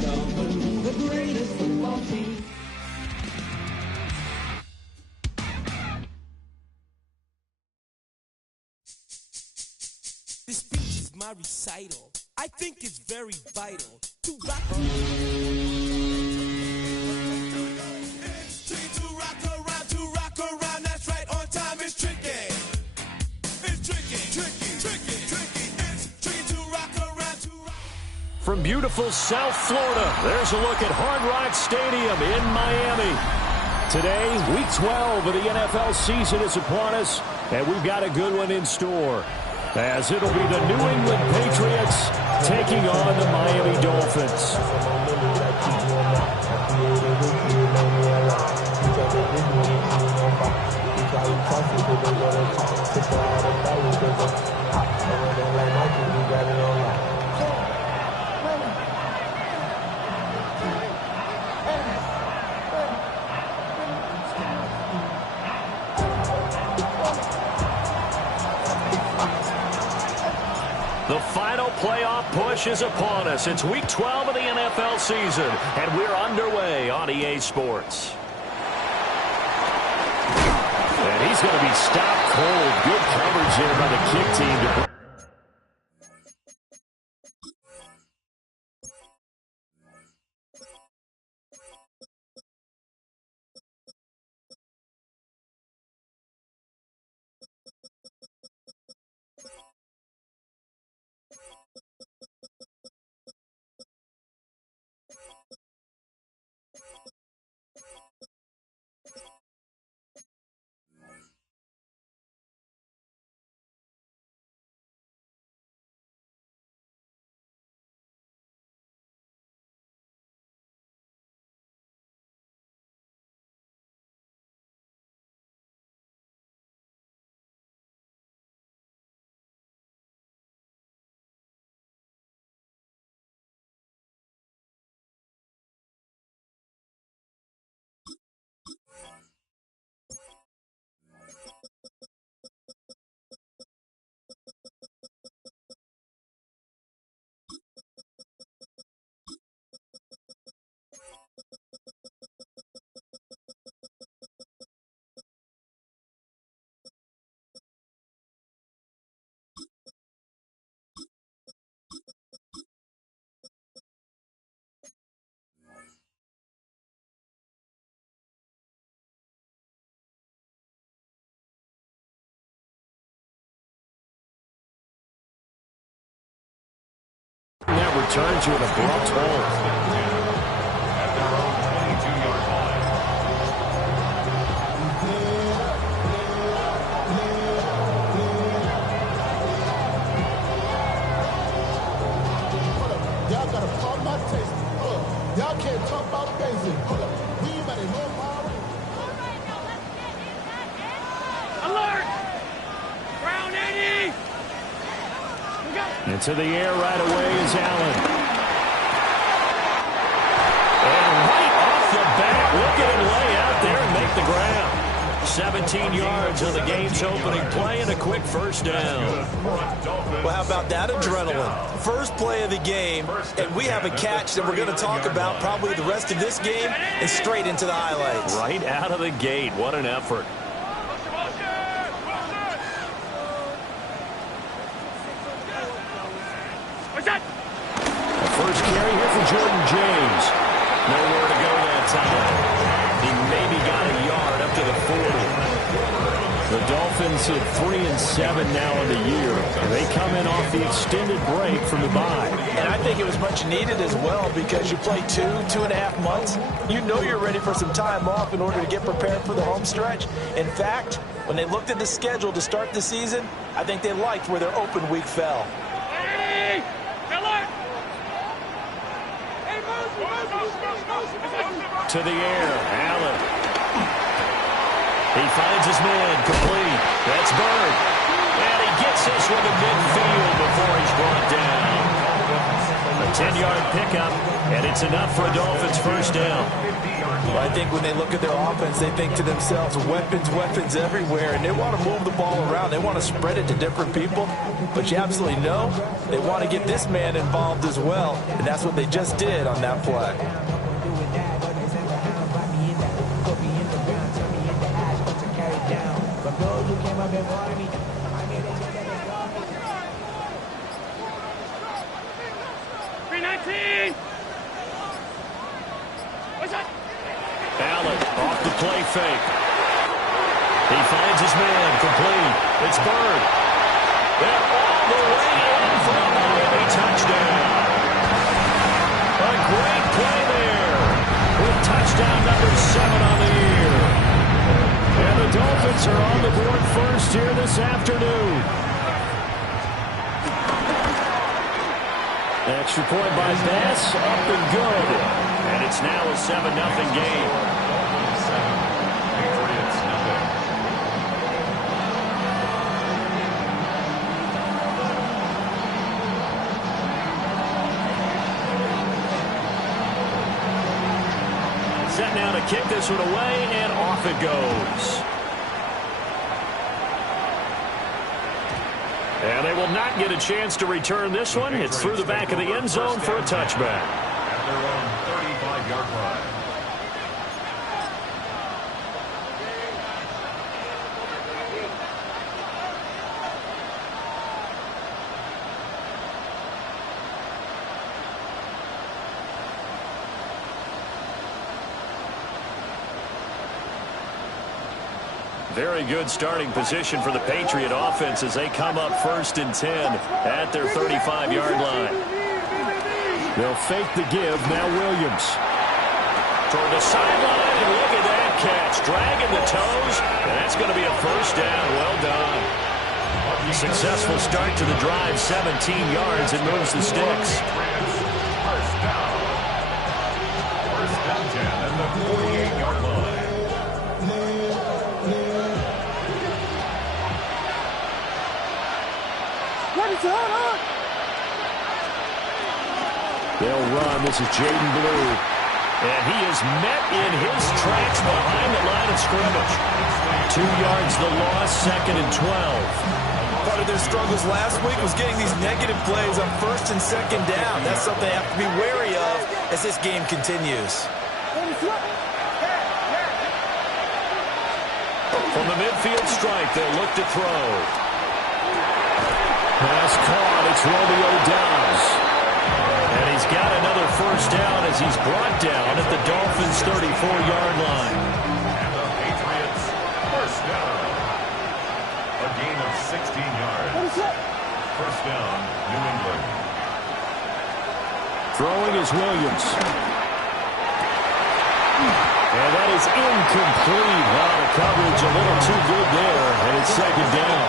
The greatest football team. This speech is my recital. I think it's very vital to rock. To rock around, that's right, on time is tricky. It's tricky. It's tricky to rock around, to rock. From beautiful South Florida, there's a look at Hard Rock Stadium in Miami. Today, week 12 of the NFL season is upon us, and we've got a good one in store, as it'll be the New England Patriots taking on the Miami Dolphins. The final playoff push is upon us. It's week 12 of the NFL season, and we're underway on EA Sports. And he's going to be stopped cold. Good coverage here by the kick team. That return to an abrupt halt. Y'all got to pump my taste. Y'all can't talk about basic. We better know my Alert! Brown Eddie! Into the air right away is Allen. And right off the bat, look at him lay out there and make the ground. 17 yards on the game's opening play and a quick first down. Well, how about that adrenaline? First play of the game, and we have a catch that we're going to talk about probably the rest of this game and straight into the highlights. Right out of the gate. What an effort. First carry here for Jordan James. Nowhere to go that time. He maybe got a yard up to the 40. The Dolphins at 3-7 now in the year. They come in off the extended break from the bye. And I think it was much needed as well because you play 2.5 months. You know you're ready for some time off in order to get prepared for the home stretch. In fact, when they looked at the schedule to start the season, I think they liked where their open week fell. To the air, Allen. He finds his man, complete. That's Bird. And he gets this one to midfield before he's brought down. A 10-yard pickup, and it's enough for a Dolphins first down. I think when they look at their offense, they think to themselves, weapons, weapons everywhere, and they want to move the ball around. They want to spread it to different people, but you absolutely know they want to get this man involved as well, and that's what they just did on that play. Allen off the play fake. He finds his man, complete. It's Bird. They're all the way in for a Miami touchdown. A great play there with touchdown number 7 on the year. And the Dolphins are on the board first here this afternoon. Extra point by Bass, up and good. And it's now a 7-0 game. Set now to kick this one away, and off it goes. And they will not get a chance to return this one. It's through the back of the end zone for a touchback. At their own 35-yard line. Very good starting position for the Patriot offense as they come up 1st and 10 at their 35-yard line. They'll fake the give. Now Williams. Toward the sideline, and look at that catch. Dragging the toes, and that's going to be a 1st down. Well done. Successful start to the drive, 17 yards, and moves the sticks. First down. 10 at the 48-yard line. They'll run. This is Jaden Blue. And he is met in his tracks behind the line of scrimmage. 2 yards the loss, 2nd and 12. Part of their struggles last week was getting these negative plays on 1st and 2nd down. That's something they have to be wary of as this game continues. From the midfield strike, they'll look to throw. Pass caught. It's Romeo Doubs. And he's got another 1st down as he's brought down at the Dolphins' 34-yard line. And the Patriots' 1st down. A gain of 16 yards. 1st down, New England. Throwing is Williams. And that is incomplete. Wow, the coverage a little too good there, and it's 2nd down.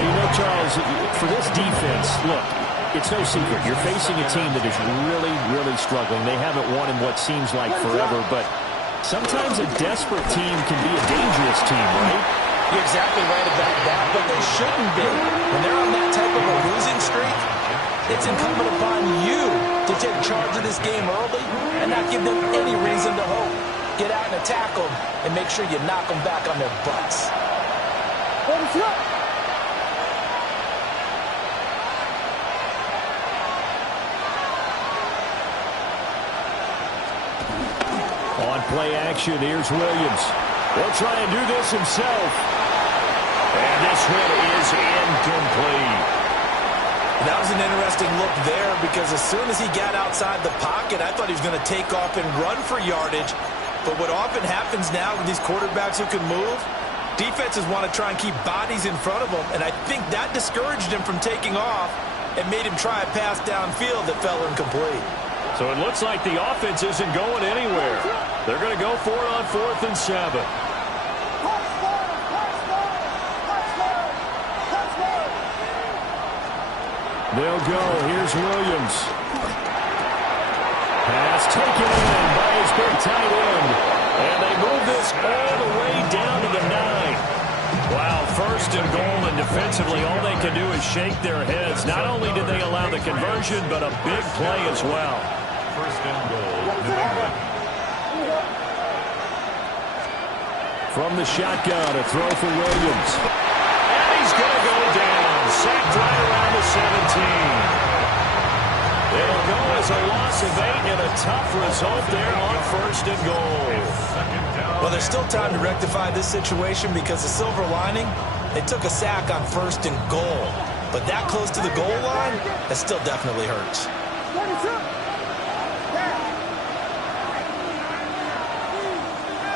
You know, Charles, for this defense, look, it's no secret. You're facing a team that is really, really struggling. They haven't won in what seems like forever, but sometimes a desperate team can be a dangerous team, right? You're exactly right about that, but they shouldn't be. When they're on that type of a losing streak, it's incumbent upon you to take charge of this game early and not give them any reason to hope. Get out and attack them and make sure you knock them back on their butts. On play action, here's Williams. He'll try and do this himself. And this one is incomplete. That was an interesting look there because as soon as he got outside the pocket, I thought he was going to take off and run for yardage. But what often happens now with these quarterbacks who can move, defenses want to try and keep bodies in front of them, and I think that discouraged him from taking off and made him try a pass downfield that fell incomplete. So it looks like the offense isn't going anywhere. They're going to go for it on 4th and 7. They'll go. Here's Williams. Pass taken in by his big tight end. And they move this all the way down to the 9. Wow, 1st and goal, and defensively all they can do is shake their heads. Not only did they allow the conversion, but a big play as well. 1st and goal, New England. From the shotgun, a throw for Williams. And he's going to go down. Sacked right around the 17. It'll go as a loss of 8 and a tough result there on 1st and goal. Well, there's still time to rectify this situation because the silver lining, they took a sack on 1st and goal. But that close to the goal line, that still definitely hurts.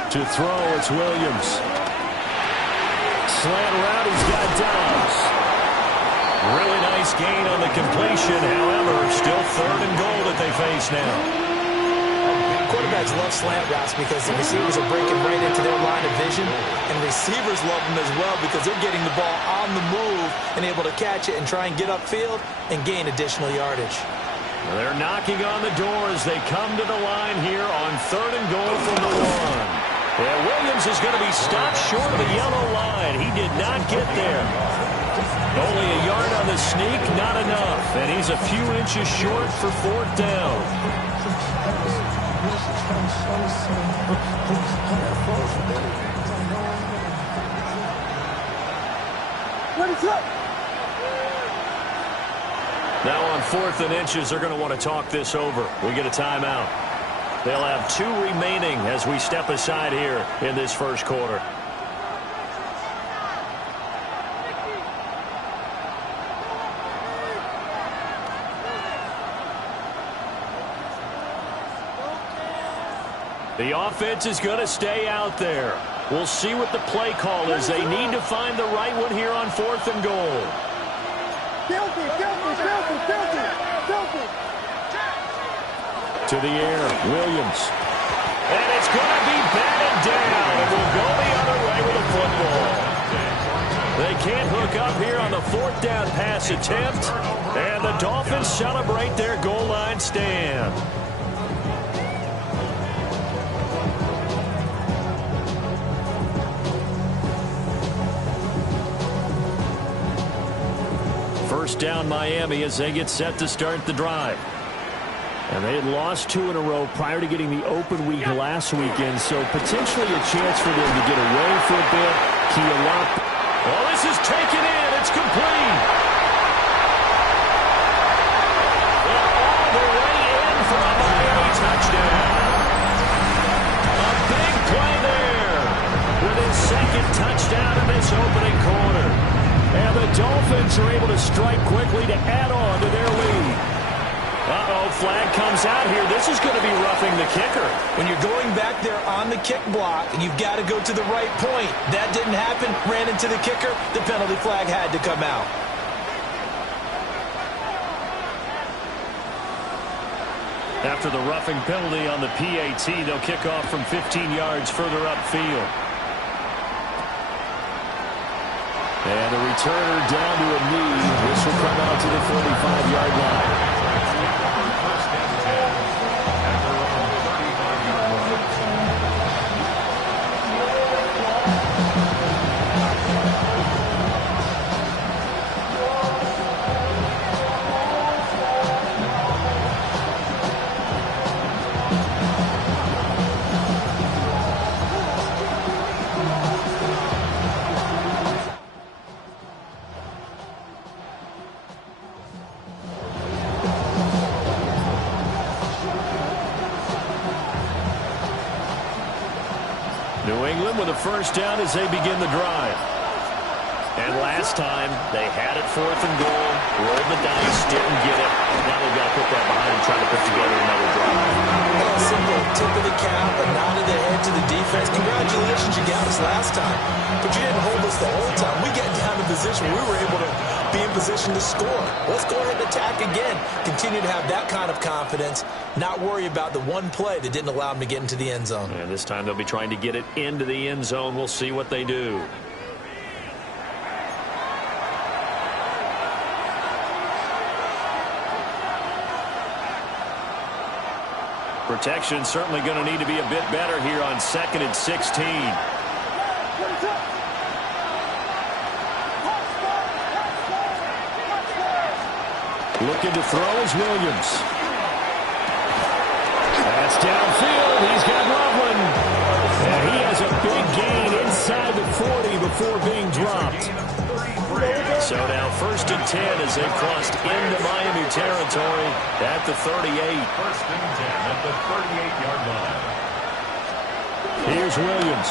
To throw, it's Williams. Slant route, he's got Dobbs. Really nice gain on the completion. However, still 3rd and goal that they face now. Quarterbacks love slant routes because the receivers are breaking right into their line of vision, and receivers love them as well because they're getting the ball on the move and able to catch it and try and get upfield and gain additional yardage. They're knocking on the door as they come to the line here on 3rd and goal from the 1. Yeah, Williams is going to be stopped short of the yellow line. He did not get there. Only a yard on the sneak, not enough. And he's a few inches short for 4th down. Now on 4th and inches, they're going to want to talk this over. We get a timeout. They'll have 2 remaining as we step aside here in this 1st quarter. The offense is going to stay out there. We'll see what the play call is. They need to find the right one here on 4th and goal. To the air, Williams. And it's going to be batted down. It will go the other way with the football. They can't hook up here on the 4th down pass attempt. And the Dolphins celebrate their goal line stand. First down Miami as they get set to start the drive. And they had lost 2 in a row prior to getting the open week last weekend, so potentially a chance for them to get away for a bit. Keel up. Oh, this is taken in. It's complete. And all the way in for a Miami touchdown. A big play there with his 2nd touchdown in this opening quarter. And the Dolphins are able to strike quickly to add on to their lead. Uh-oh, flag comes out here. This is going to be roughing the kicker. When you're going back there on the kick block, you've got to go to the right point. That didn't happen. Ran into the kicker. The penalty flag had to come out. After the roughing penalty on the PAT, they'll kick off from 15 yards further upfield. And the returner down to a knee. This will come out to the 45-yard line. New England with a first down as they begin the drive. And last time, they had it 4th and goal, rolled the dice, didn't get it. Now they've got to put that behind and try to put together another drive. A simple tip of the cap, a nod of the head to the defense. Congratulations, you got us last time. But you didn't hold us the whole time. We got down in position. We were able to be in position to score. Let's go ahead and attack again. Continue to have that kind of confidence. Not worry about the one play that didn't allow them to get into the end zone. And this time they'll be trying to get it into the end zone. We'll see what they do. Protection certainly going to need to be a bit better here on 2nd and 16. Looking to throw is Williams. That's downfield. He's got Loveland. 1st and 10 as they've crossed into Miami territory at the 38. 1st and 10 at the 38-yard line. Here's Williams.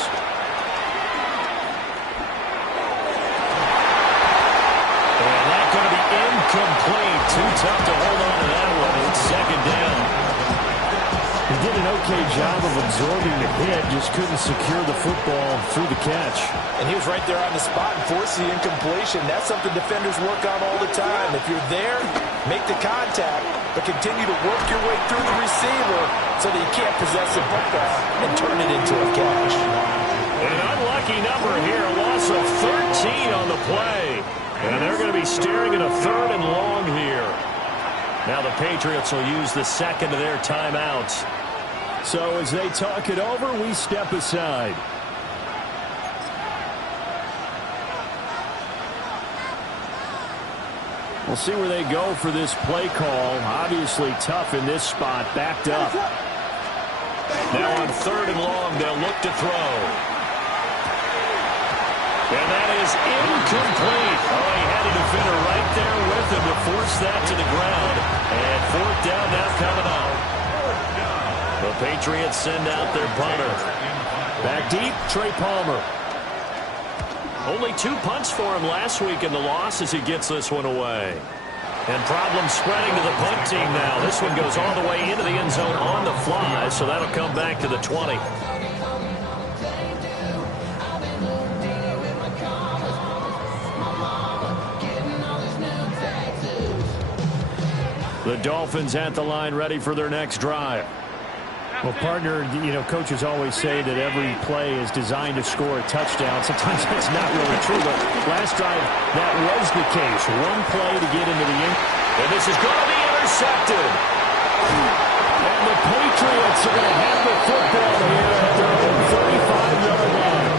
And that's going to be incomplete. Too tough to hold on to that one. It's 2nd down. He did an okay job of absorbing the hit, just couldn't secure the football through the catch. And he was right there on the spot and forced the incompletion. That's something defenders work on all the time. If you're there, make the contact, but continue to work your way through the receiver so that you can't possess the football and turn it into a catch. An unlucky number here, a loss of 13 on the play. And they're going to be staring at a 3rd and long here. Now the Patriots will use the 2nd of their timeouts. So as they talk it over, we step aside. We'll see where they go for this play call. Obviously tough in this spot, backed up. Now on 3rd and long, they'll look to throw. And that is incomplete. Oh, he had a defender right there with him to force that to the ground. And 4th down now coming up. The Patriots send out their punter. Back deep, Trey Palmer. Only 2 punts for him last week in the loss as he gets this one away. And problems spreading to the punt team now. This one goes all the way into the end zone on the fly, so that'll come back to the 20. The Dolphins at the line, ready for their next drive. Well, partner, you know, coaches always say that every play is designed to score a touchdown. Sometimes that's not really true, but last drive, that was the case. One play to get into the end. And this is going to be intercepted. And the Patriots are going to have the football here at their own 35-yard line.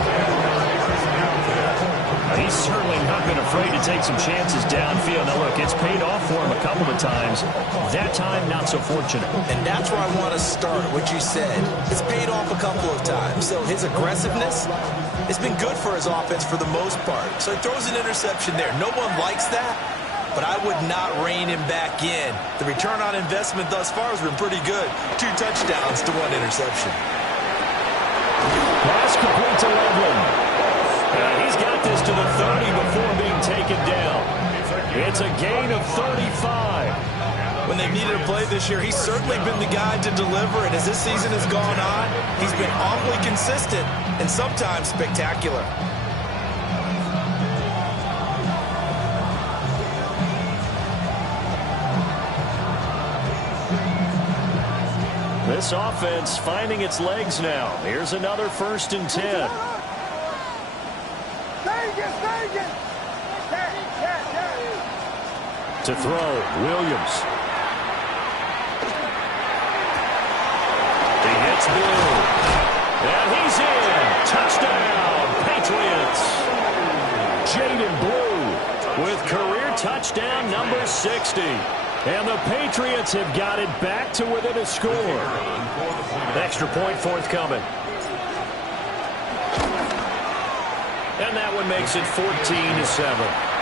He's certainly not been afraid to take some chances downfield. Now, look, it's paid off for him a couple of times. That time, not so fortunate. And that's where I want to start, what you said. It's paid off a couple of times. So his aggressiveness, it's been good for his offense for the most part. So he throws an interception there. No one likes that, but I would not rein him back in. The return on investment thus far has been pretty good. 2 touchdowns to 1 interception. Pass complete to Loveland. He's got this to the 30 before being taken down. It's a gain of 35. When they've needed a play this year, he's certainly been the guy to deliver. And as this season has gone on, he's been awfully consistent and sometimes spectacular. This offense finding its legs now. Here's another 1st and 10. To throw, Williams. He hits Blue. And he's in. Touchdown, Patriots. Jaden Blue with career touchdown number 60. And the Patriots have got it back to within a score. Extra point forthcoming. And that one makes it 14-7.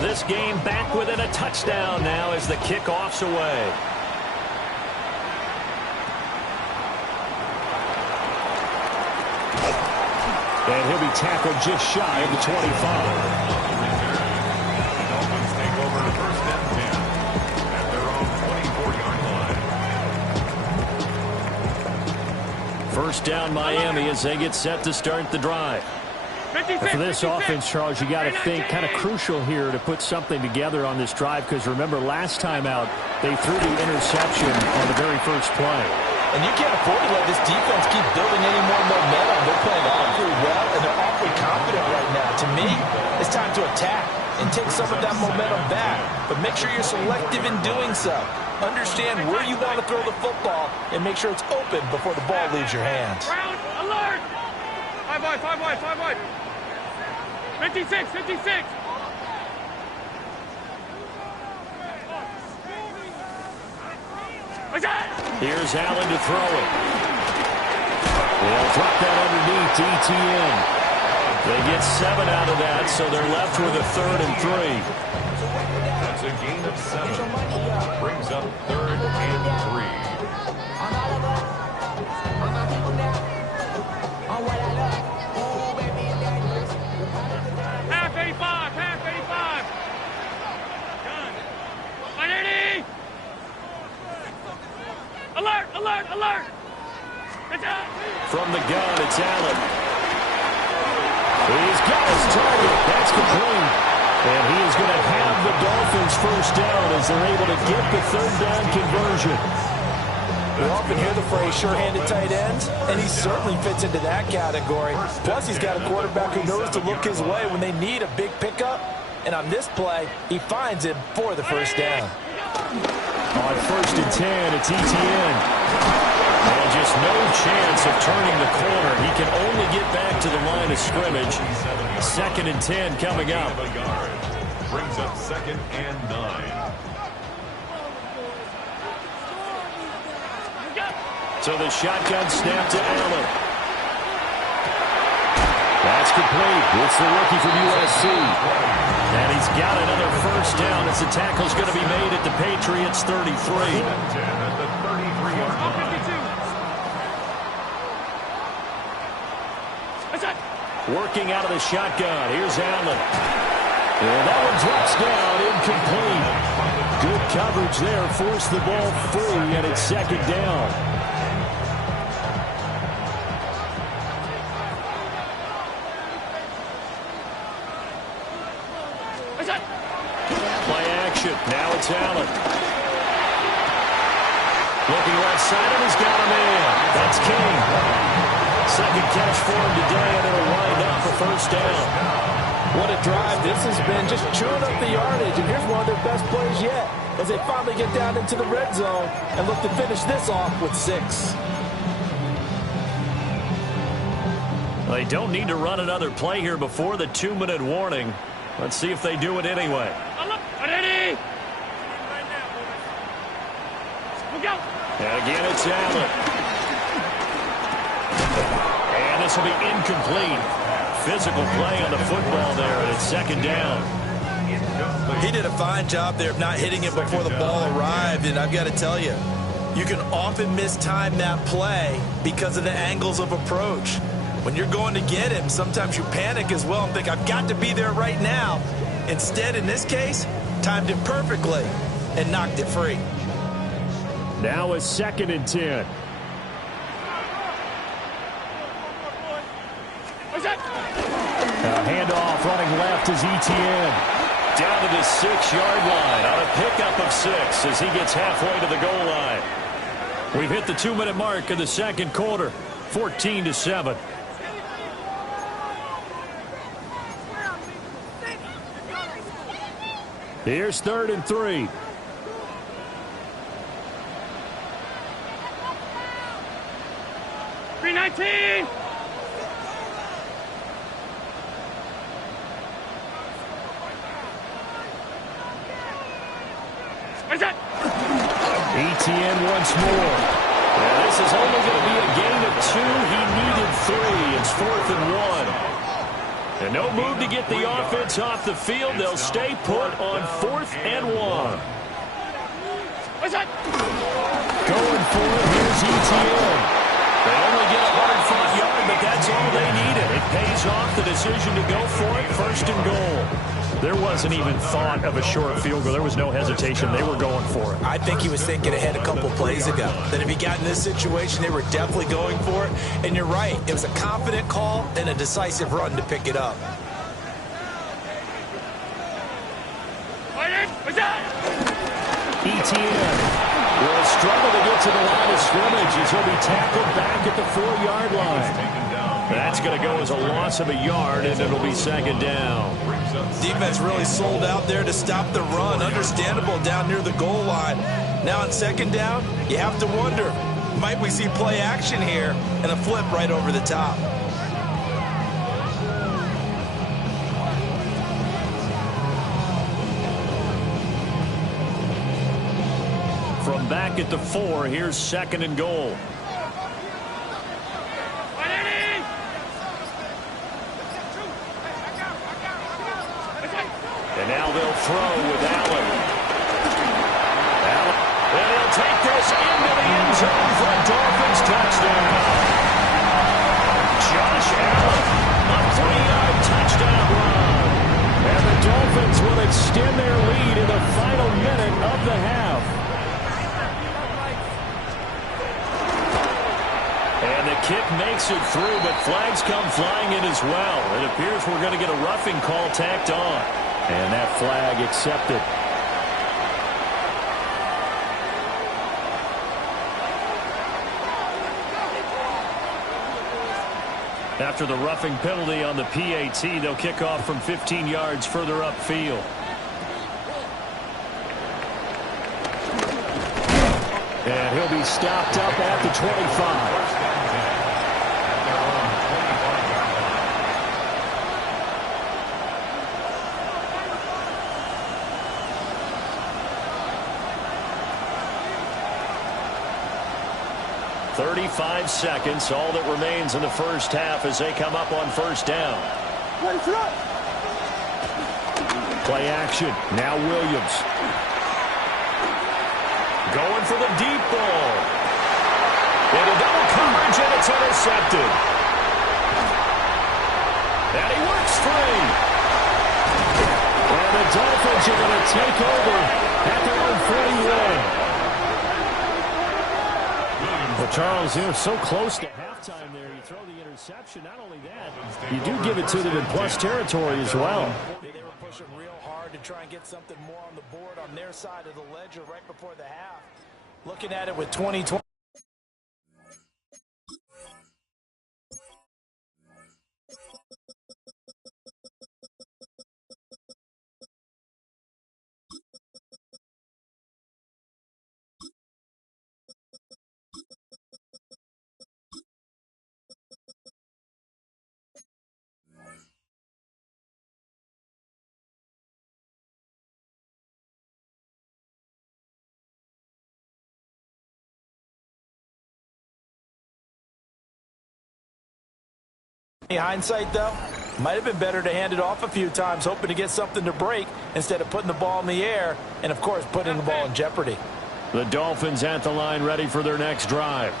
This game back within a touchdown now as the kickoff's away. And he'll be tackled just shy of the 25. The Dolphins take over the 1st and 10 at their own 24-yard line. 1st down Miami as they get set to start the drive. For this offense, Charles, you got to think kind of crucial here to put something together on this drive, because remember last time out they threw the interception on the very first play. And you can't afford to let this defense keep building any more momentum. They're playing awfully well, and they're awfully confident right now. To me, it's time to attack and take some of that momentum back. But make sure you're selective in doing so. Understand where you want to throw the football and make sure it's open before the ball leaves your hands. Ground alert! 5 wide. 56. Here's Allen to throw it. They'll drop that underneath to ETN. They get 7 out of that, so they're left with a 3rd and 3. That's a gain of 7. Brings up 3rd and 3. Half 85. Gun. 180. Alert. It's out. From the gun, it's Allen. He's got his target. That's complete. And he is going to have the Dolphins first down as they're able to get the 3rd down conversion. We often hear the phrase sure-handed tight ends, and he certainly fits into that category. Plus, he's got a quarterback who knows to look his way when they need a big pickup. And on this play, he finds him for the first down. On 1st and 10, it's ETN. And just no chance of turning the corner. He can only get back to the line of scrimmage. 2nd and 10 coming up. Brings up 2nd and 9. So the shotgun snap to Allen. That's complete. It's the rookie from USC. And he's got another first down as the tackle's going to be made at the Patriots 33. At the 33-yard line. Working out of the shotgun. Here's Allen. And that one drops down, incomplete. Good coverage there. Forced the ball free, and it's 2nd down. Play action. Now it's Allen. Looking right side, and he's got him in. That's King. 2nd catch for him today, and it'll wind up a first down. What a drive this has been, just chewing up the yardage. And here's one of their best plays yet as they finally get down into the red zone and look to finish this off with 6. They don't need to run another play here before the 2-minute warning. Let's see if they do it anyway. Ready? And again, it's Allen. And this will be incomplete. Physical play on the football there, and it's 2nd down. He did a fine job there of not hitting it before the ball arrived, and I've got to tell you, you can often mistime that play because of the angles of approach. When you're going to get him, sometimes you panic as well and think, I've got to be there right now. Instead, in this case, timed it perfectly and knocked it free. Now a 2nd and 10. A handoff running left is ETN. Down to the 6-yard line on a pickup of 6 as he gets halfway to the goal line. We've hit the 2-minute mark of the 2nd quarter, 14-7. Here's 3rd and 3. $3.19. ETN once more. And this is only going to be a gain of 2. He needed 3. It's 4th and 1. And no move to get the offense off the field. They'll stay put on 4th and 1. Going for it. Here's ETN. They only get a hard-fought yard, but that's all they needed. It pays off the decision to go for it. 1st and goal. There wasn't even thought of a short field goal. There was no hesitation. They were going for it. I think he was thinking ahead a couple plays ago. That if he got in this situation, they were definitely going for it. And you're right. It was a confident call and a decisive run to pick it up. ETN will struggle to get to the line of scrimmage as he'll be tackled back at the 4-yard line. That's going to go as a loss of a yard, and it'll be 2nd down. Defense really sold out there to stop the run. Understandable down near the goal line. Now on 2nd down, you have to wonder, might we see play action here and a flip right over the top? back at the 4. Here's 2nd and goal. And now they'll throw with Allen. And he'll take this into the end zone for a Dolphins touchdown. Josh Allen, a 3-yard touchdown run. And the Dolphins will extend their lead in the final minute of the half. And the kick makes it through, but flags come flying in as well. It appears we're going to get a roughing call tacked on. And that flag accepted. After the roughing penalty on the PAT, they'll kick off from 15 yards further upfield. And he'll be stopped up at the 25. 35 seconds, all that remains in the first half as they come up on first down. Play action. Now Williams. Going for the deep ball. Into double coverage, and it's intercepted. And he works free. And the Dolphins are going to take over at their own 41. Well, Charles, you're so close to halftime there. You throw the interception. Not only that, you do give it to them in plus territory as well. They were pushing real hard to try and get something more on the board on their side of the ledger right before the half. Looking at it with 2020. Hindsight, though, might have been better to hand it off a few times, hoping to get something to break instead of putting the ball in the air and, of course, putting the ball in jeopardy. The Dolphins at the line ready for their next drive.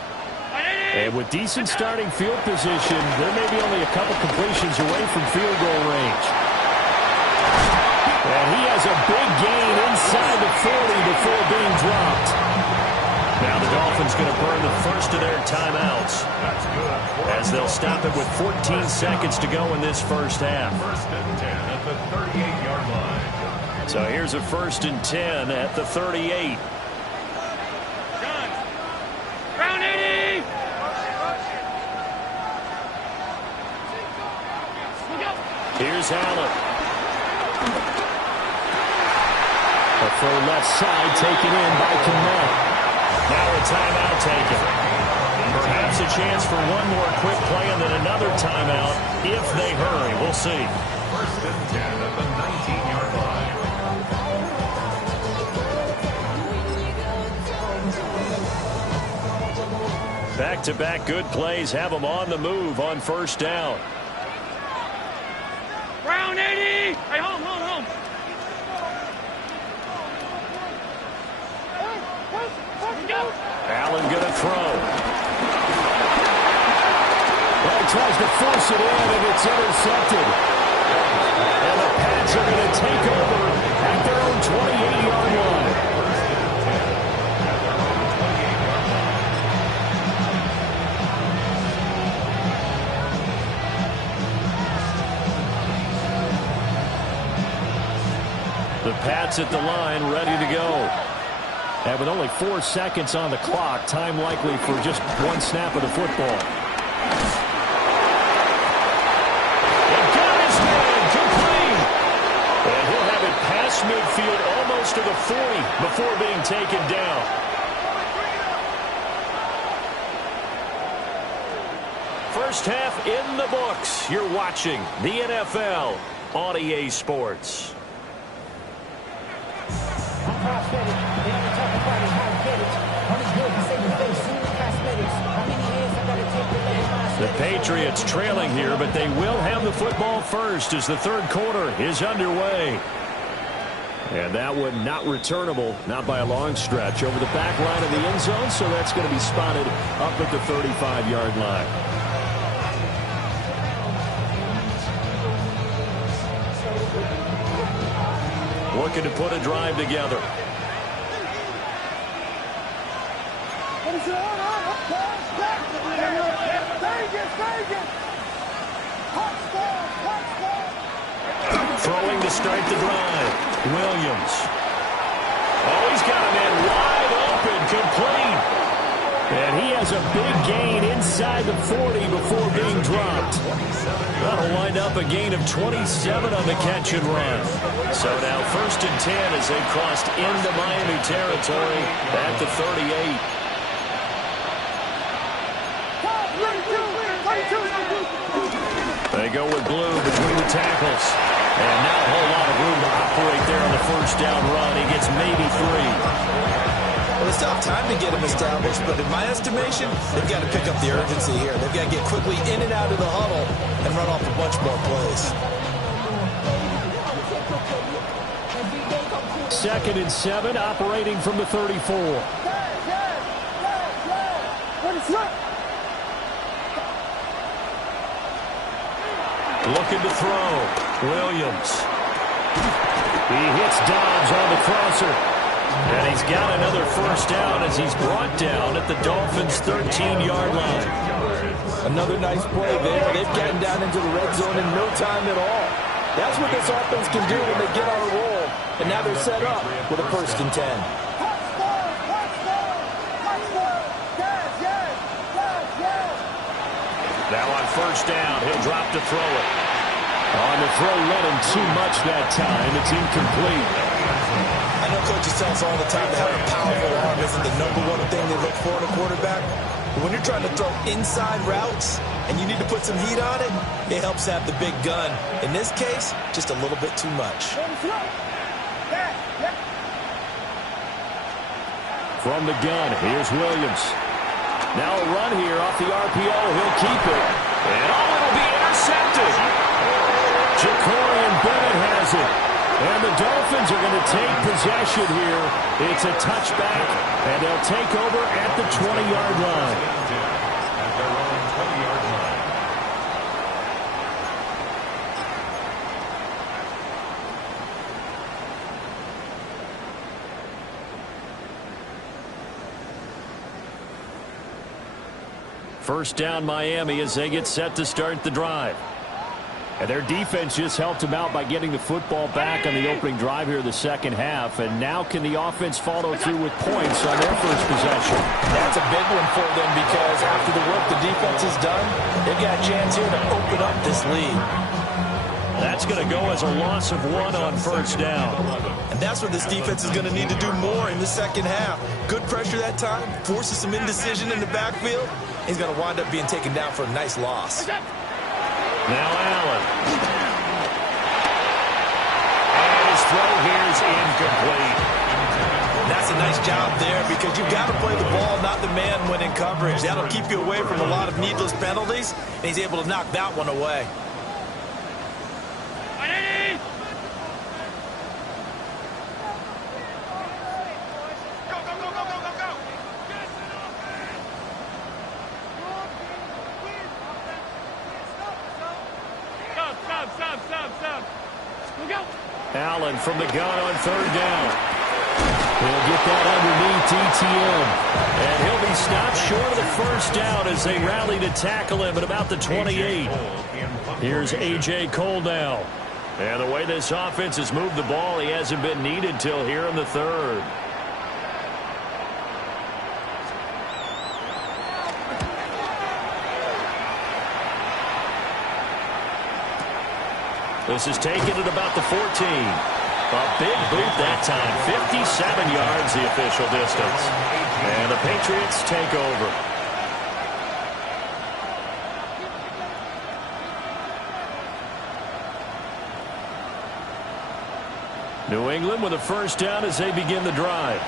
And with decent starting field position, there may be only a couple completions away from field goal range. And he has a big gain inside the 40 before being dropped. Now the Dolphins going to burn the first of their timeouts as they'll stop it with 14 seconds to go in this first half. 1st and 10 at the 38-yard line. So here's a 1st and 10 at the 38. Round 80! Here's Allen. A throw left side taken in by Kmet. Now a timeout taken. Perhaps a chance for one more quick play and then another timeout if they hurry. We'll see. 1st and 10 at the 19-yard line. Back-to-back good plays have them on the move on first down. Round 80! Hey, home. Allen going to throw. Well, he tries to force it in, and it's intercepted. And the Pats are going to take over at their own 28-yard line. The Pats at the line, ready to go. And with only 4 seconds on the clock, time likely for just one snap of the football. And got his man, complete. And he'll have it past midfield, almost to the 40 before being taken down. First half in the books. You're watching the NFL on EA Sports. High finish. They have to talk about his high finish. Patriots trailing here, but they will have the football first as the third quarter is underway. And that one not returnable, not by a long stretch, over the back line of the end zone, so that's going to be spotted up at the 35-yard line. Looking to put a drive together. Throwing to start the drive. Williams. Oh, he's got a man wide open, complete. And he has a big gain inside the 40 before being dropped. That'll wind up a gain of 27 on the catch and run. So now 1st and 10 as they crossed into Miami territory at the 38. They go with Blue between the tackles. And not a whole lot of room to operate there on the first down run. He gets maybe 3. Well, it's tough time to get him established, but in my estimation, they've got to pick up the urgency here. They've got to get quickly in and out of the huddle and run off a bunch more plays. 2nd and 7, operating from the 34. Looking to throw. Williams. He hits Dobbs on the crosser. And he's got another first down as he's brought down at the Dolphins' 13-yard line. Another nice play there. They've gotten down into the red zone in no time at all. That's what this offense can do when they get on a roll. And now they're set up with a 1st and 10. Now on first down, he'll drop to throw it. On the throw, led him too much that time. It's incomplete. I know coaches tell us all the time that having a powerful arm isn't the #1 thing they look for in a quarterback. But when you're trying to throw inside routes and you need to put some heat on it, it helps have the big gun. In this case, just a little bit too much. From the gun, here's Williams. Now a run here off the RPO. He'll keep it. And it'll be intercepted. Ja'Cory Bennett has it. And the Dolphins are going to take possession here. It's a touchback, and they'll take over at the 20-yard line. At their own 20-yard line. First down Miami as they get set to start the drive. And their defense just helped them out by getting the football back on the opening drive here in the second half. And now can the offense follow through with points on their first possession? That's a big one for them because after the work the defense has done, they've got a chance here to open up this lead. That's going to go as a loss of 1 on first down. And that's what this defense is going to need to do more in the second half. Good pressure that time, forces some indecision in the backfield. He's going to wind up being taken down for a nice loss. Now Allen. And his throw here is incomplete. That's a nice job there because you've got to play the ball, not the man when in coverage. That'll keep you away from a lot of needless penalties, and he's able to knock that one away. Allen from the gun on third down. He'll get that underneath ETN. And he'll be stopped short of the first down as they rally to tackle him at about the 28. Here's A.J. Cole now. And the way this offense has moved the ball, he hasn't been needed till here in the third. This is taken at about the 14. A big boot that time. 57 yards the official distance. And the Patriots take over. New England with a first down as they begin the drive.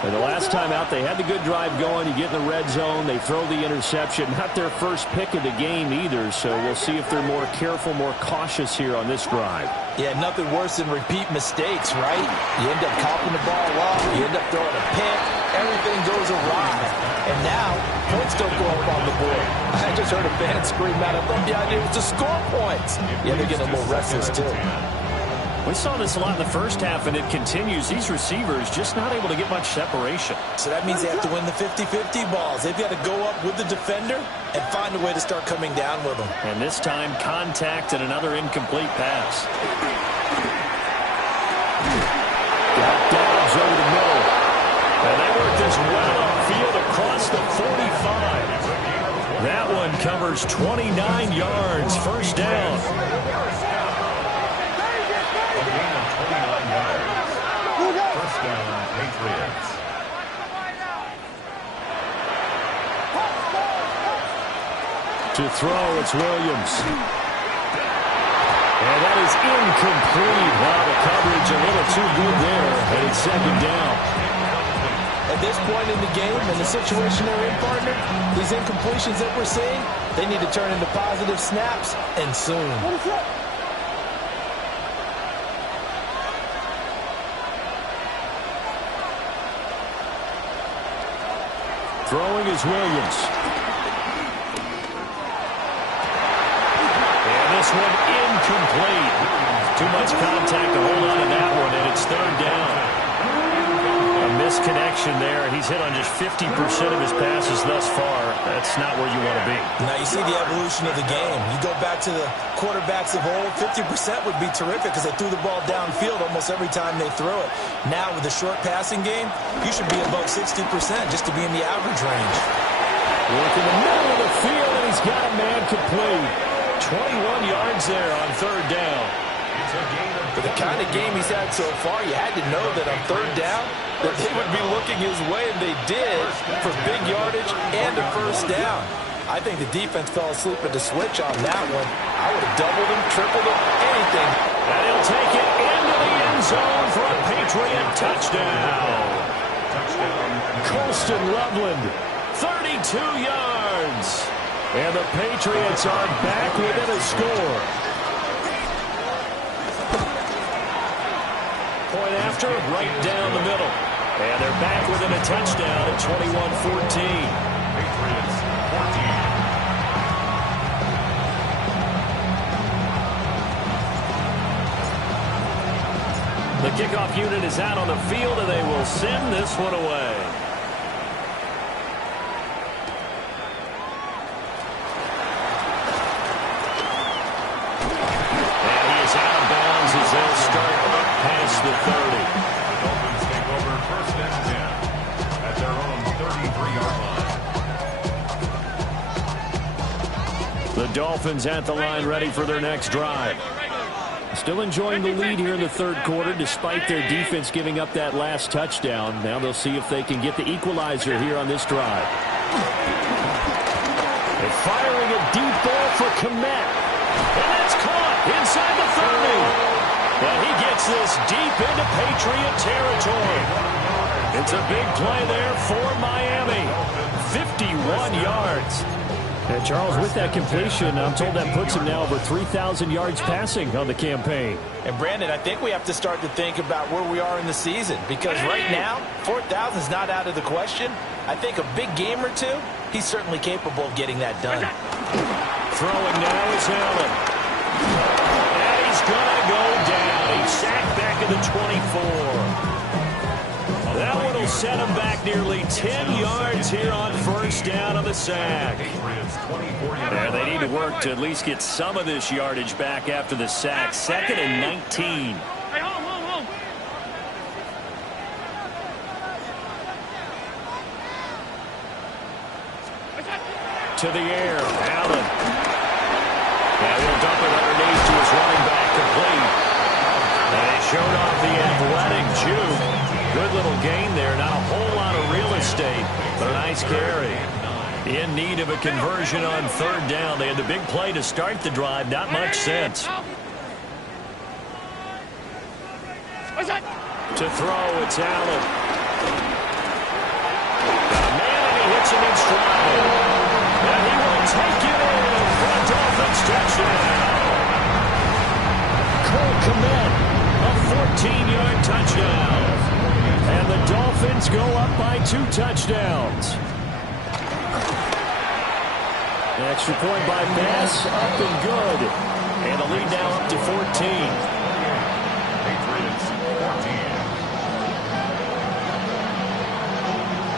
And the last time out, they had the good drive going. You get in the red zone, they throw the interception. Not their first pick of the game either, so we'll see if they're more careful, more cautious here on this drive. Yeah, nothing worse than repeat mistakes, right? You end up copping the ball off, you end up throwing a pick, everything goes awry. And now, points don't go up on the board. I just heard a fan scream out, I thought the idea was to score points. Yeah, they're getting a little restless, too. We saw this a lot in the first half, and it continues. These receivers just not able to get much separation. So that means they have to win the 50-50 balls. They've got to go up with the defender and find a way to start coming down with them. And this time, contact and another incomplete pass. Got Dobbs over the middle. And they work this well upfield across the 45. That one covers 29 yards. First down. First down, Patriots. To throw, it's Williams. And that is incomplete. Wow, the coverage a little too good there. And it's second down. At this point in the game and the situation they're in, partner, these incompletions that we're seeing, they need to turn into positive snaps, and soon. Throwing is Williams. And this one incomplete. Too much contact to hold on to that one, and it's third down. A misconnection there. He's hit on just 50% of his passes thus far. That's not where you want to be. Now you see the evolution of the game. You go back to the quarterbacks of old, 50% would be terrific because they threw the ball downfield almost every time they threw it. Now with the short passing game, you should be above 60% just to be in the average range. Work in the middle of the field, and he's got a man complete. 21 yards there on third down. For the kind of game he's had so far, you had to know that on third down, that they would be looking his way, and they did, for big yardage and a first down. I think the defense fell asleep at the switch on that one. I would have doubled him, tripled him, anything. And he'll take it into the end zone for a Patriot touchdown. Colston Loveland, 32 yards. And the Patriots are back within a score. Point after, right down the middle. And they're back within a touchdown at 21-14. Patriots 14. The kickoff unit is out on the field, and they will send this one away. And he is out of bounds as they'll start up past the 30. The Dolphins take over first and 10 at their own 33-yard line. The Dolphins at the line, ready for their next drive. Still enjoying the lead here in the third quarter, despite their defense giving up that last touchdown. Now they'll see if they can get the equalizer here on this drive. They're firing a deep ball for Kmet. And that's caught inside the 30. And he gets this deep into Patriot territory. It's a big play there for Miami. 51 yards. And Charles, with that completion, I'm told that puts him now over 3,000 yards passing on the campaign. And Brandon, I think we have to start to think about where we are in the season, because right now, 4,000 is not out of the question. I think a big game or two, he's certainly capable of getting that done. Throwing now is Allen. And he's going to go down. He's sacked back at the 24. That one will set him back nearly 10 yards here on first down on the sack. And they need to work to at least get some of this yardage back after the sack. Second and 19. Hey, home. To the air, Allen. And he'll dump it underneath to his running back, complete. And he showed off the athletic juke. Good little gain there. Not a whole lot of real estate, but a nice carry. In need of a conversion on third down. They had the big play to start the drive. Not much sense. What's that? To throw, it's Allen. 14-yard touchdown. And the Dolphins go up by 2 touchdowns. An extra point by Bass, up and good. And the lead now up to 14. Patriots 14.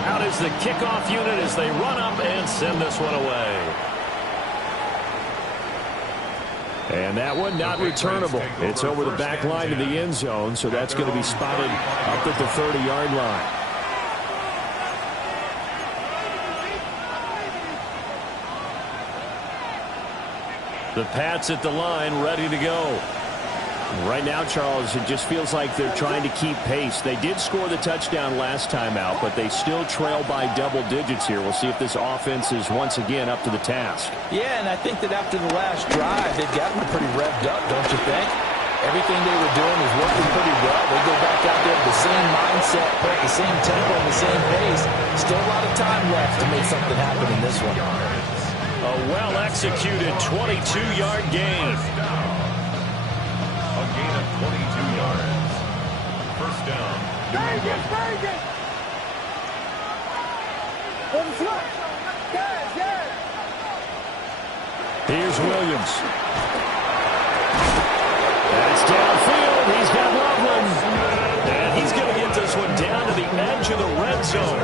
Out is the kickoff unit as they run up and send this one away. And that one not returnable. It's over the back line to the end zone, so that's going to be spotted up at the 30-yard line. The Pats at the line, ready to go. Right now, Charles, it just feels like they're trying to keep pace. They did score the touchdown last time out, but they still trail by double digits here. We'll see if this offense is once again up to the task. Yeah, and I think that after the last drive, they've gotten pretty revved up, don't you think? Everything they were doing is working pretty well. They go back out there with the same mindset, the same tempo, and the same pace. Still a lot of time left to make something happen in this one. A well-executed 22-yard gain. A gain of 22 yards. First down. Here's Williams. That's downfield. He's got Loveland. And he's going to get this one down to the edge of the red zone.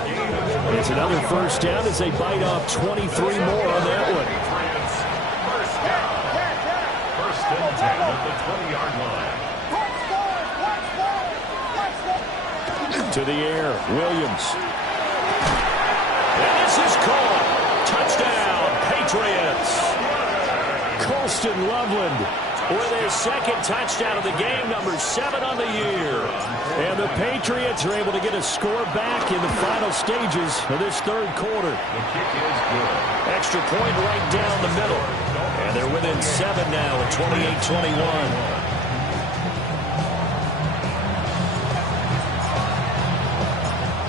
It's another first down as they bite off 23 more on that one. First down. First and 10 at the 20-yard line. To the air, Williams. And this is caught. Touchdown, Patriots. Colston Loveland with his second touchdown of the game, number 7 on the year. And the Patriots are able to get a score back in the final stages of this third quarter. The kick is good. Extra point right down the middle. And they're within 7 now at 28-21.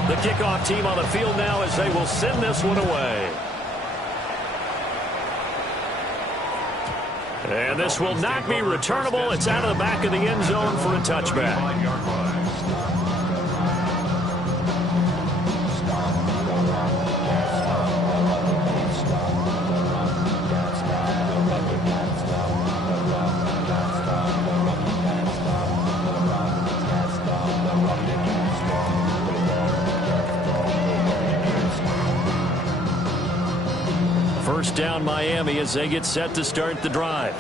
The kickoff team on the field now as they will send this one away. And this will not be returnable. It's out of the back of the end zone for a touchback. First down Miami as they get set to start the drive.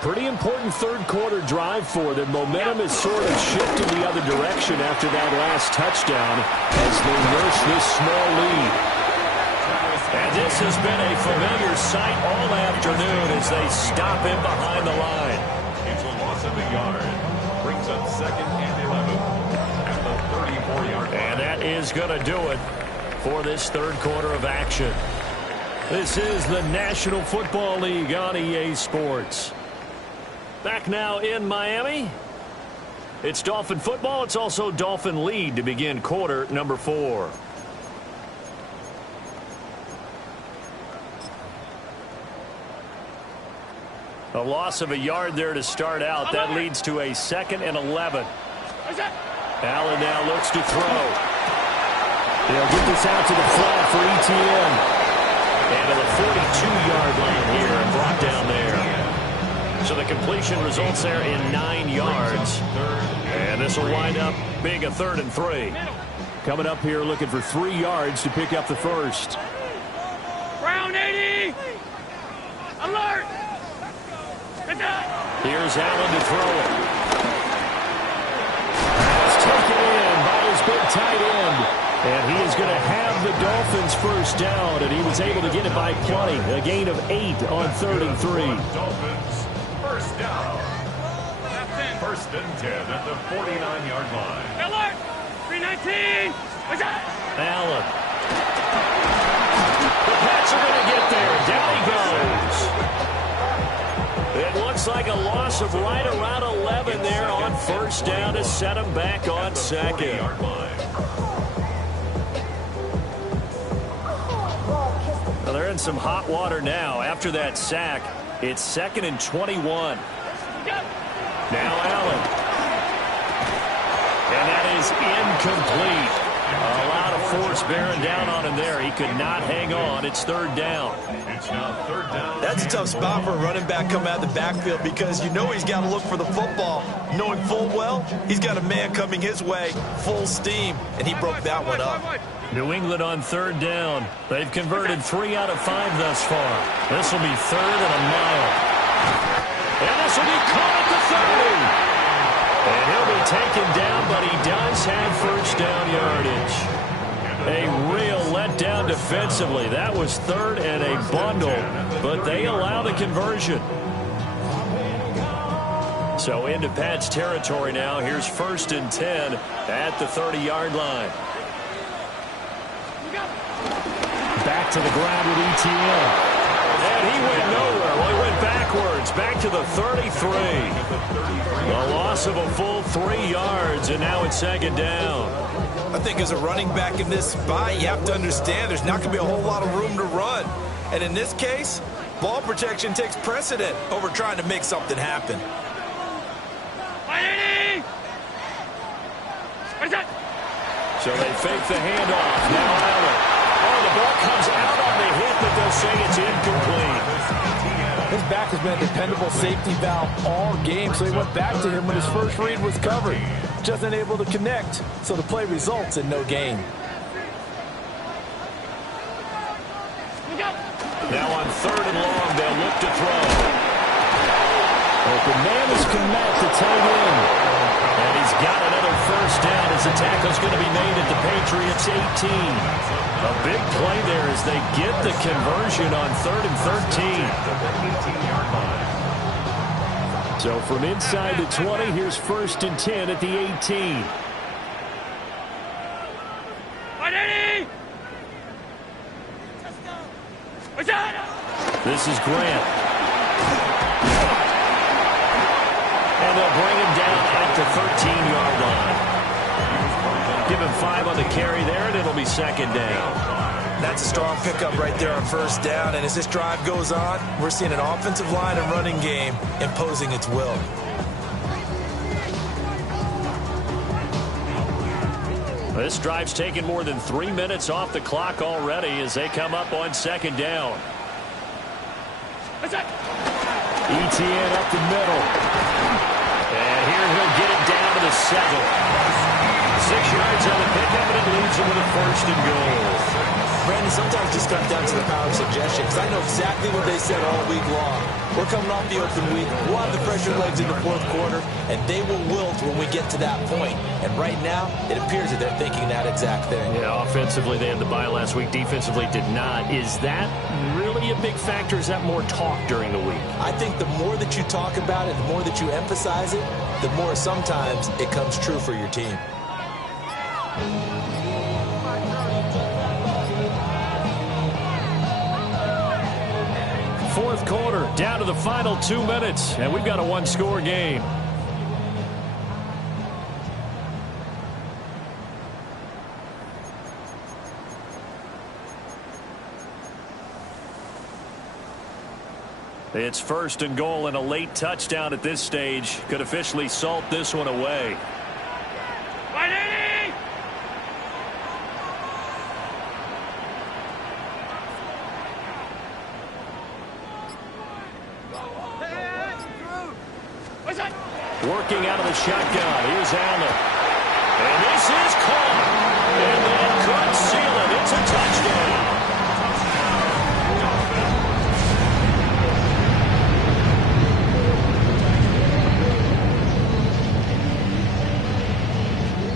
Pretty important third quarter drive for them. Momentum has sort of shifted the other direction after that last touchdown as they nurse this small lead. And this has been a familiar sight all afternoon as they stop him behind the line. It's a loss of a yard. Brings up second and 11 at the 34-yard line. And that is going to do it for this third quarter of action. This is the National Football League on EA Sports. Back now in Miami. It's Dolphin football. It's also Dolphin lead to begin quarter number 4. A loss of a yard there to start out. That leads to a 2nd and 11. Allen now looks to throw. They'll get this out to the flat for ETN. And to the 42-yard line here and brought down there. So the completion results there in 9 yards. And this will wind up being a 3rd and 3. Coming up here looking for 3 yards to pick up the first. Brown 80! Alert! Here's Allen to throw it. It's taken in by his big tight end. And he is going to have the Dolphins first down, and he was able to get it by plenty. A gain of 8 on 3rd and 3. Dolphins first down. First and 10 at the 49-yard line. Alert! 319! Allen. The Pats are going to get there. Down he goes. It looks like a loss of right around 11 there on first down to set him back on 2nd. Well, they're in some hot water now. After that sack, it's 2nd and 21. Now Allen. is incomplete. A lot of force bearing down on him there. He could not hang on. It's third down. It's now third down. That's a tough spot for a running back coming out of the backfield because you know he's got to look for the football, knowing full well he's got a man coming his way, full steam, and he broke that one up. New England on third down. They've converted 3 out of 5 thus far. This will be third and a mile. And this will be caught at the 30. And he'll be taken down, but he does have first down yardage. A real letdown defensively. That was third and a bundle, but they allow the conversion. So into Pat's territory now. Here's first and 10 at the 30-yard line. Back to the ground with ETN. And he went nowhere. Well, he went backwards. Back to the 33. A loss of a full 3 yards, and now it's second down. I think as a running back in this spot, you have to understand there's not going to be a whole lot of room to run. And in this case, ball protection takes precedent over trying to make something happen. So they fake the handoff. Now Allen. Oh, the ball comes out on the hit, but they'll say it's incomplete. His back has been a dependable safety valve all game, so he went back to him when his first read was covered. Just unable to connect, so the play results in no gain. Now on third and long, they'll look to throw. Open man is Kmet, the tight end. And he's got another first down as the tackle's going to be made at the Patriots 18. A big play there as they get the conversion on third and 13. So from inside the 20, here's first and 10 at the 18. This is Grant. And they'll bring him down at the 13-yard line. Give him 5 on the carry there, and it'll be second down. That's a strong pickup right there on first down, and as this drive goes on, we're seeing an offensive line and running game imposing its will. This drive's taken more than 3 minutes off the clock already as they come up on second down. ETN up the middle. And here he'll get it down to the 7. 6 yards on the pickup, and it leaves him with a first and goal. Brandon, sometimes it just comes down to the power of suggestion, because I know exactly what they said all week long. We're coming off the open week. We'll have the fresher legs in the fourth quarter, and they will wilt when we get to that point. And right now, it appears that they're thinking that exact thing. Yeah, offensively, they had the bye last week. Defensively, did not. Is that really a big factor? Is that more talk during the week? I think the more that you talk about it, the more that you emphasize it, the more sometimes it comes true for your team. Fourth quarter, down to the final 2 minutes, and we've got a one-score game. It's first and goal, and a late touchdown at this stage could officially salt this one away. Working out of the shotgun. Here's Allen. And this is caught. And that could seal it. It's a touchdown.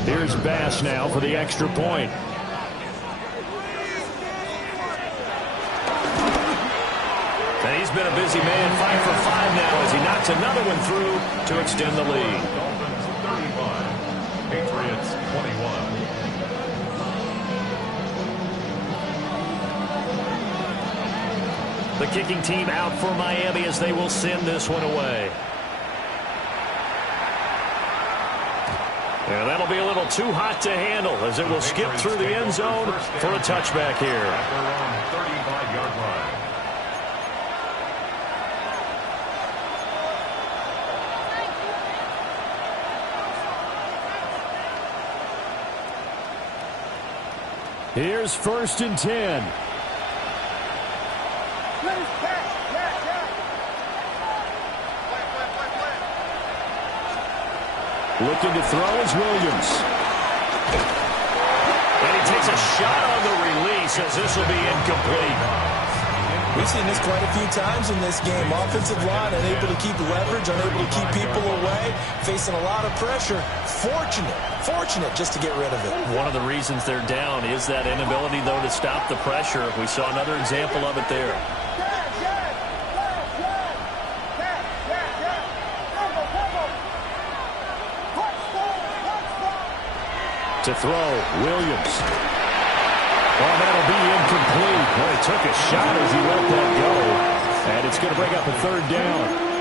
Here's Bass now for the extra point. And he's been a busy man, 5 for 5 now as he knocks another one through to extend the lead. Dolphins 35, Patriots 21. The kicking team out for Miami as they will send this one away. And that'll be a little too hot to handle as it will skip through the end zone for a touchback here. At their own 35-yard line. Here's 1st and 10. Looking to throw is Williams. And he takes a shot on the release as this will be incomplete. We've seen this quite a few times in this game. Offensive line unable to keep leverage, unable to keep people away, facing a lot of pressure. Fortunate just to get rid of it. One of the reasons they're down is that inability, though, to stop the pressure. We saw another example of it there. To throw, Williams. Oh, that'll be incomplete. Boy, he took a shot as he let that go. And it's going to bring up a 3rd down.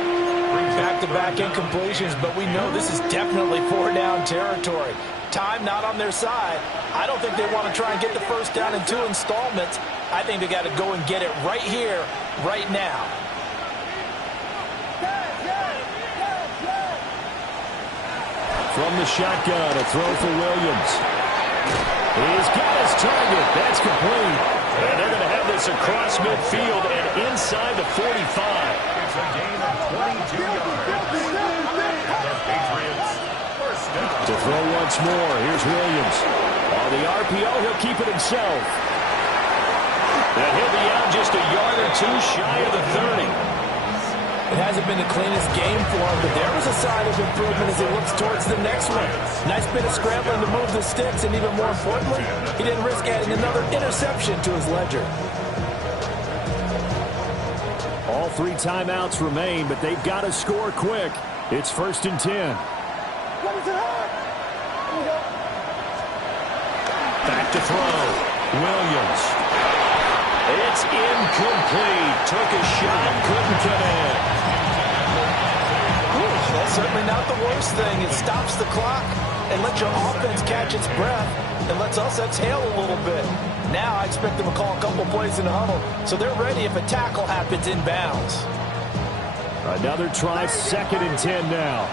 Back-to-back incompletions, but we know this is definitely 4-down territory. Time not on their side. I don't think they want to try and get the 1st down in 2 installments. I think they got to go and get it right here, right now. From the shotgun, a throw for Williams. He's got his target. That's complete. And they're going to have this across midfield and inside the 45. It's a gain of 22 yards. The Patriots first down. To throw once more, here's Williams. On the RPO, he'll keep it himself. And he'll be out just a yard or 2 shy of the 30. It hasn't been the cleanest game for him, but there was a sign of improvement as he looks towards the next one. Nice bit of scrambling to move the sticks, and even more importantly, he didn't risk adding another interception to his ledger. All 3 timeouts remain, but they've got to score quick. It's 1st and 10. Back to throw. Williams. It's incomplete. Took a shot, couldn't connect. That's certainly not the worst thing. It stops the clock and lets your offense catch its breath and lets us exhale a little bit. Now I expect them to call a couple plays in the huddle, so they're ready if a tackle happens inbounds. Another try, 2nd and 10 now.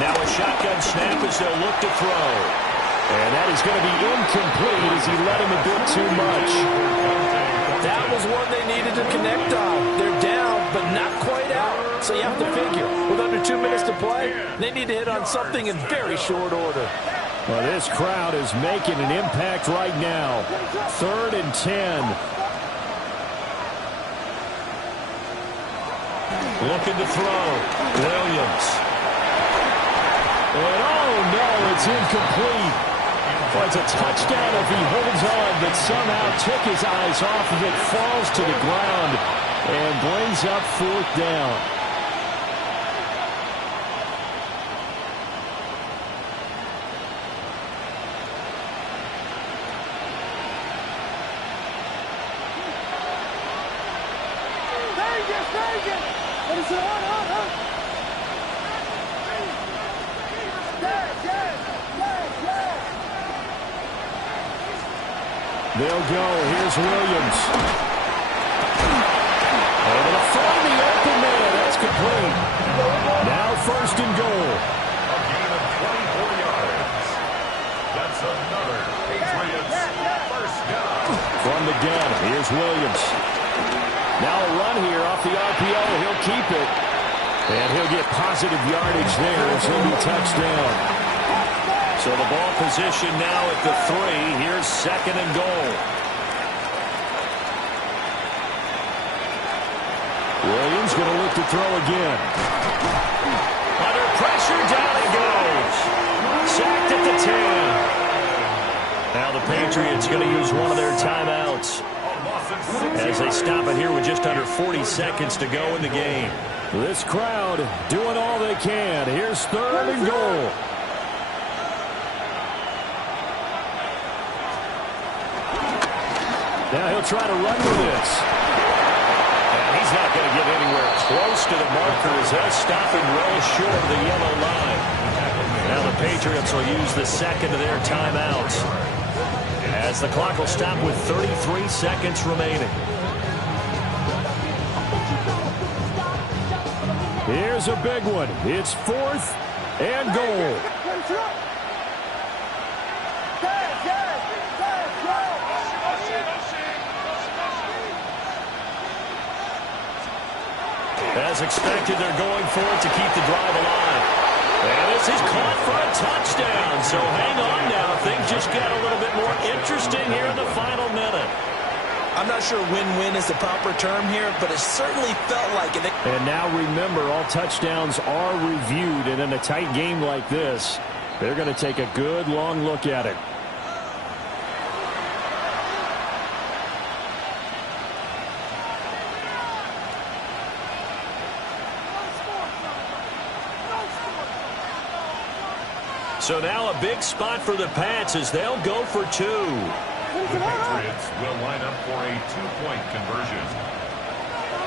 Now a shotgun snap as they'll look to throw. And that is going to be incomplete as he let him a bit too much. That was one they needed to connect on. They're down, but not quite out. So you have to figure, with under 2 minutes to play, they need to hit on something in very short order. Well, this crowd is making an impact right now. 3rd and 10. Looking to throw. Williams. And oh no, it's incomplete. Well, it's a touchdown if he holds on, but somehow took his eyes off of it, falls to the ground, and brings up 4th down. They'll go. Here's Williams. Able to find the open man. That's complete. Now 1st and goal. A gain of 24 yards. That's another Patriots first down. From the gun, here's Williams. Now a run here off the RPO. He'll keep it. And he'll get positive yardage there as he'll be touched down. So the ball position now at the 3. Here's 2nd and goal. Williams going to look to throw again. Under pressure, down he goes. Sacked at the 10. Now the Patriots going to use one of their timeouts as they stop it here with just under 40 seconds to go in the game. This crowd doing all they can. Here's 3rd and goal. Now he'll try to run with this. And he's not going to get anywhere close to the marker as they'll stop him well short of the yellow line. Now the Patriots will use the 2nd of their timeouts as the clock will stop with 33 seconds remaining. Here's a big one. It's 4th and goal. As expected, they're going for it to keep the drive alive. And this is caught for a touchdown. So hang on now. Things just got a little bit more interesting here in the final minute. I'm not sure win-win is the proper term here, but it certainly felt like it. And now remember, all touchdowns are reviewed. And in a tight game like this, they're going to take a good long look at it. So now a big spot for the Pats as they'll go for 2. The Patriots will line up for a 2-point conversion.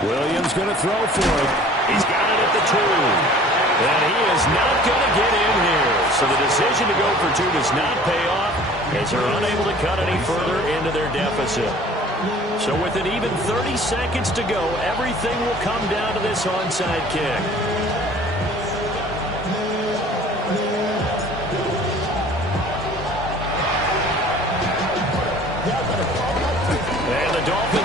Williams going to throw for it. He's got it at the 2. And he is not going to get in here. So the decision to go for 2 does not pay off as they're unable to cut any further into their deficit. So with an even 30 seconds to go, everything will come down to this onside kick.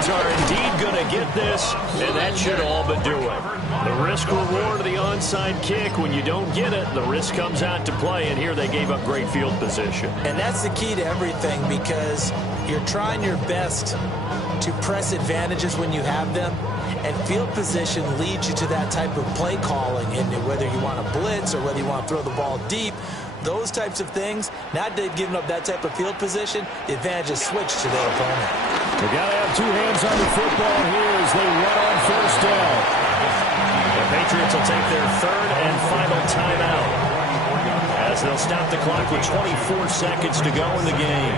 Are indeed going to get this, and that should all but do it. The risk-reward of the onside kick, when you don't get it, the risk comes out to play, and here they gave up great field position. And that's the key to everything, because you're trying your best to press advantages when you have them, and field position leads you to that type of play calling, and whether you want to blitz or whether you want to throw the ball deep, those types of things. Now that they've given up that type of field position, the advantage is switched to their opponent. They got to have 2 hands on the football here as they run on 1st down. The Patriots will take their 3rd and final timeout as they'll stop the clock with 24 seconds to go in the game.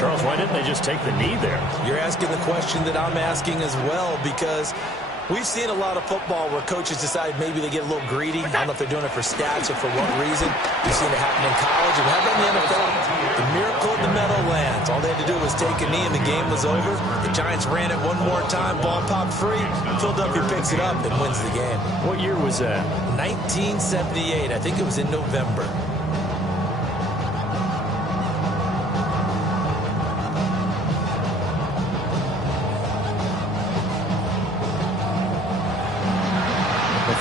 Charles, why didn't they just take the knee there? You're asking the question that I'm asking as well, because we've seen a lot of football where coaches decide maybe they get a little greedy. I don't know if they're doing it for stats or for what reason. We've seen it happen in college and happen in the NFL. The miracle of the Meadowlands. All they had to do was take a knee and the game was over. The Giants ran it one more time. Ball popped free. Philadelphia picks it up and wins the game. What year was that? 1978. I think it was in November.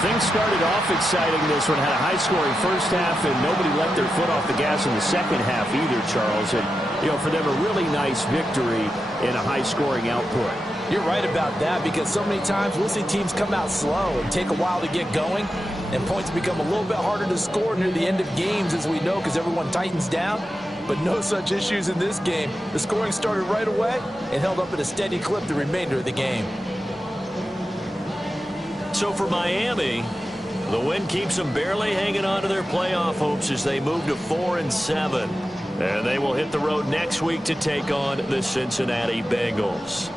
Things started off exciting. This one had a high-scoring first half, and nobody let their foot off the gas in the second half either, Charles. And, for them, a really nice victory in a high-scoring output. You're right about that, because so many times we'll see teams come out slow and take a while to get going, and points become a little bit harder to score near the end of games, as we know, because everyone tightens down. But no such issues in this game. The scoring started right away and held up at a steady clip the remainder of the game. So for Miami, the win keeps them barely hanging on to their playoff hopes as they move to 4-7. And they will hit the road next week to take on the Cincinnati Bengals.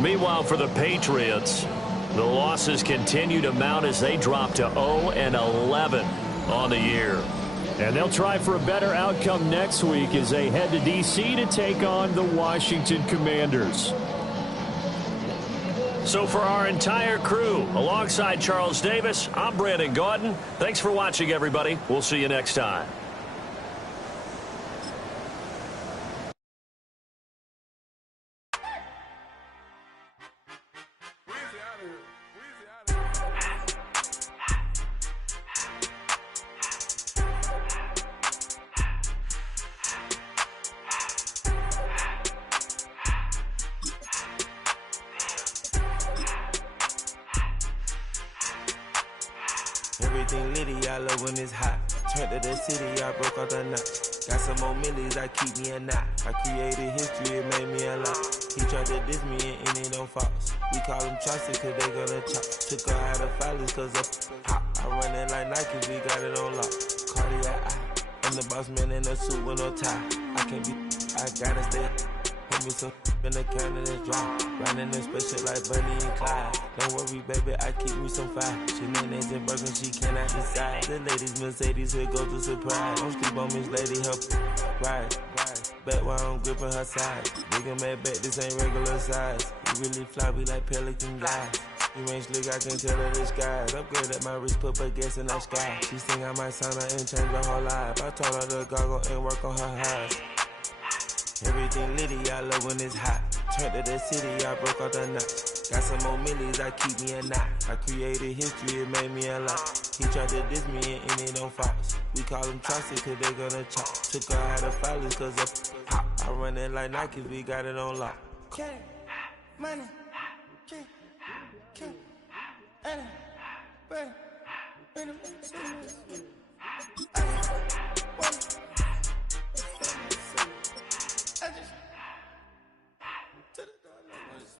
Meanwhile, for the Patriots, the losses continue to mount as they drop to 0-11 on the year. And they'll try for a better outcome next week as they head to D.C. to take on the Washington Commanders. So for our entire crew, alongside Charles Davis, I'm Brandon Gaudin. Thanks for watching, everybody. We'll see you next time. Everything litty, I love when it's hot. Turned to the city, I broke out the knot. Got some more millies that keep me a knot. I created history, it made me a lot. He tried to diss me and it don't false. We call them chopsticks cause they gonna chop. Took her out of filers cause of hot. I run it like Nike, we got it on lock. Cardiac eye. I'm the boss man in a suit with no tie. I can't be, I gotta stay. Put me some in the can of this dry. Riding this special like Bunny and Clyde. Don't worry, baby, I keep me some fire. She names and Birkin, she cannot decide. The ladies Mercedes, here goes the surprise. Don't sleep on Miss Lady, help ride. Bet while I'm gripping her side. Big and mad bet, this ain't regular size. We really fly, we like Pelican guys. You ain't slick, I can tell her the skies. Upgrade at my wrist, put baguettes in the sky. She think I might sign her and change her whole life. I told her to goggle and work on her highs. Everything litty, I love when it's hot. Turned to the city, I broke all the knots. Got some more millies, I keep me a knot. I created history, it made me a lot. He tried to diss me and it on Fox. We call them Chaucer cause they gonna chop. Took her out of filers cause of pop. I run it like Nike, we got it on lock. Okay, money, okay, money, money, I just